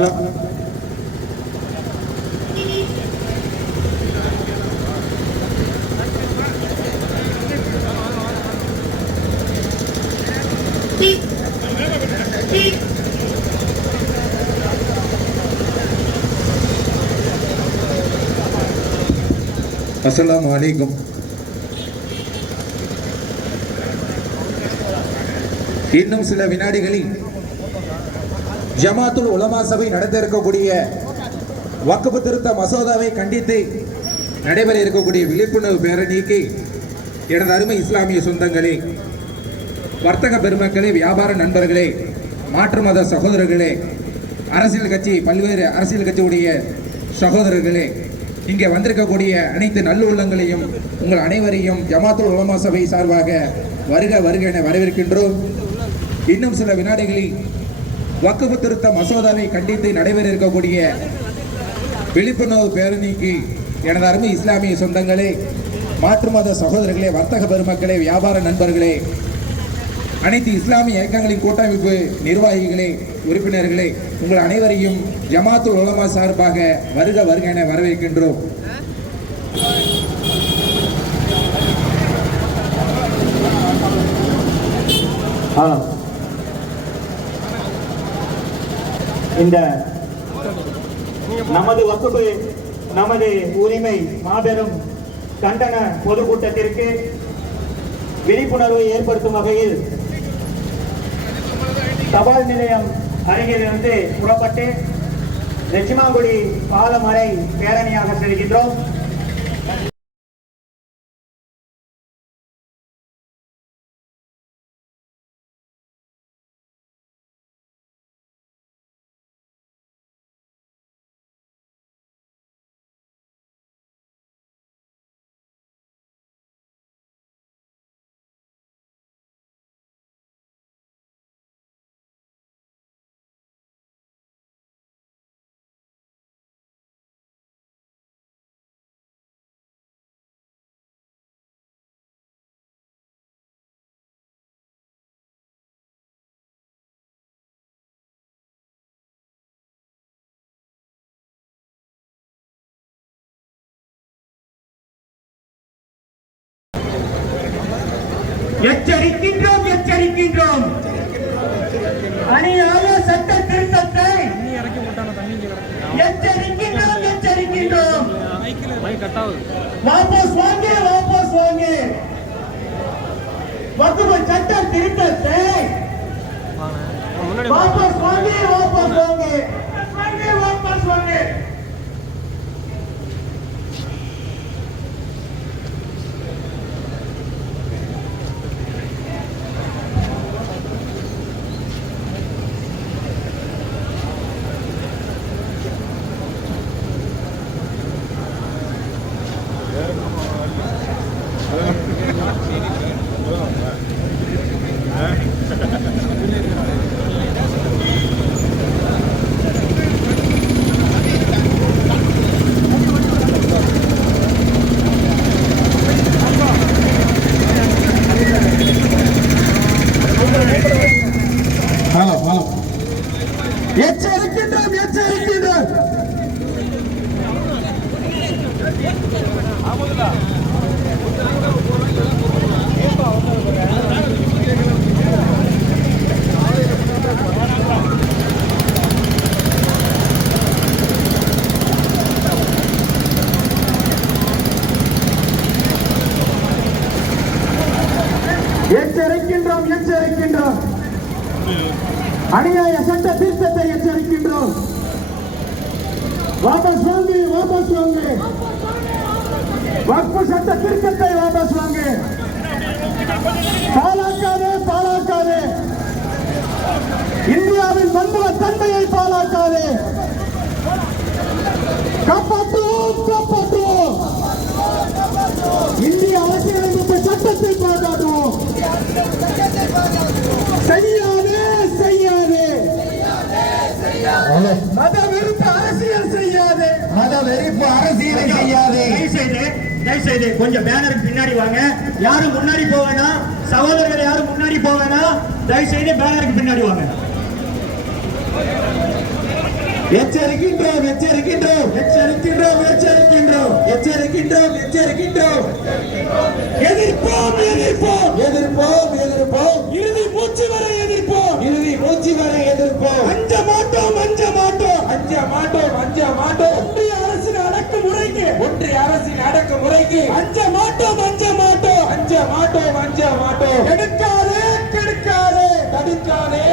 Hello. அஸ்ஸலாமு அலைக்கும். இன்னும் சில வினாடிகளில் ஜமாத்துல் உலமா சபை நடத்த இருக்கக்கூடிய வக்ஃப் திருத்த மசோதாவை கண்டித்து நடைபெற இருக்கக்கூடிய விழிப்புணர்வு பேரணிக்கு எனது அருமை இஸ்லாமிய சொந்தங்களே, வர்த்தக பெருமக்களே, வியாபார நண்பர்களே, மாற்று மத சகோதரர்களே, அரசியல் கட்சி பல்வேறு அரசியல் கட்சியுடைய சகோதரர்களே, இங்கே வந்திருக்கக்கூடிய அனைத்து நல்லுள்ளங்களையும் உங்கள் அனைவரையும் ஜமாத்துல் உலமா சபை சார்பாக வருக வருக என வரவேற்கின்றோம். இன்னும் சில வினாடிகளில் வக்ஃப் திருத்த மசோதாவை கண்டித்து நடைபெற இருக்கக்கூடிய விழிப்புணர்வு பேரணிக்கு எனது அருமை இஸ்லாமிய சொந்தங்களே, மாற்று மத சகோதரர்களே, வர்த்தக பெருமக்களே, வியாபார நண்பர்களே, அனைத்து இஸ்லாமிய இயக்கங்களின் கூட்டமைப்பு நிர்வாகிகளே, உறுப்பினர்களே, உங்கள் அனைவரையும் ஜமாத்துல் உலமா சார்பாக வருக வருக என வரவேற்கின்றோம். இந்த நமது வக்ஃப் நமது உரிமை மாபெரும் கண்டன பொதுக்கூட்டத்திற்கு விழிப்புணர்வை ஏற்படுத்தும் வகையில் தபால் நிலையம் அருகிலிருந்து புறப்பட்டு லட்சுமாங்குடி பாலம் வரை பேரணியாக செல்கின்றோம். எச்சரிக்கின்றோம் எச்சரிக்கின்றோம் அநியாய சட்ட திருத்தத்தை எச்சரிக்கின்றோம் எச்சரிக்கின்றோம். வாபஸ் வாங்க வாபஸ் வாங்க. வக்ஃப் சட்ட திருத்தத்தை வாபஸ் வாங்க வாபஸ் வாங்க வாபஸ் வாங்க. எச்சரிக்கின்றோம் எச்சரிக்கின்றோம். எச்சரிக்கின்றோம் எச்சரிக்கின்றோம். அநியாய சட்ட திருத்தத்தை எச்சரிக்கின்றோம். வாபஸ் வாங்க வாபஸ் வாங்க. வக்ஃப் சட்ட திருத்தத்தை வாபஸ் வாங்க. பாழாக்காதே பாழாக்காதே. இந்தியாவின் பன்முக தன்மையை பாழாக்காதே. காப்பாற்றுவோம் காப்பாற்றுவோம். இந்திய அரசியலமைப்பு சட்டத்தை பாராட்டுவோம். செய்யாதே செய்யாதே. மத வெறுப்பு அரசியல் செய்யாதே. மத வெறுப்பு அரசியலை செய்யாதே. தயவுசெய்து கொஞ்சம் பேனருக்கு பின்னாடி வாங்க. யாரும் முன்னாடி போவேனா, சகோதரர்கள் யாரும் முன்னாடி போவேனா, தயவுசெய்து பேனருக்கு பின்னாடி வாங்க. எச்சரிக்கின்றோம் எச்சரிக்கின்றோம் எச்சரிக்கின்றோம் எச்சரிக்கின்றோம் எச்சரிக்கின்றோம் எச்சரிக்கின்றோம் எதிர்ப்போம் எதிர்ப்போம் எதிர்ப்போம் எதிர்ப்போம் இறுதி மூச்சு வரை எதிர்ப்போம் இறுதி மூச்சு வரை எதிர்ப்போம் அஞ்ச மாட்டோம் அஞ்ச மாட்டோம் அஞ்ச மாட்டோம் அஞ்ச மாட்டோம் ஒன்றிய அரசின் அடக்குமுறைக்கு ஒன்றிய அரசின் அடக்குமுறைக்கு அஞ்ச மாட்டோம் அஞ்ச மாட்டோம் அஞ்ச மாட்டோம் அஞ்ச மாட்டோம் கெடுக்காதே கெடுக்காதே தடுக்காதே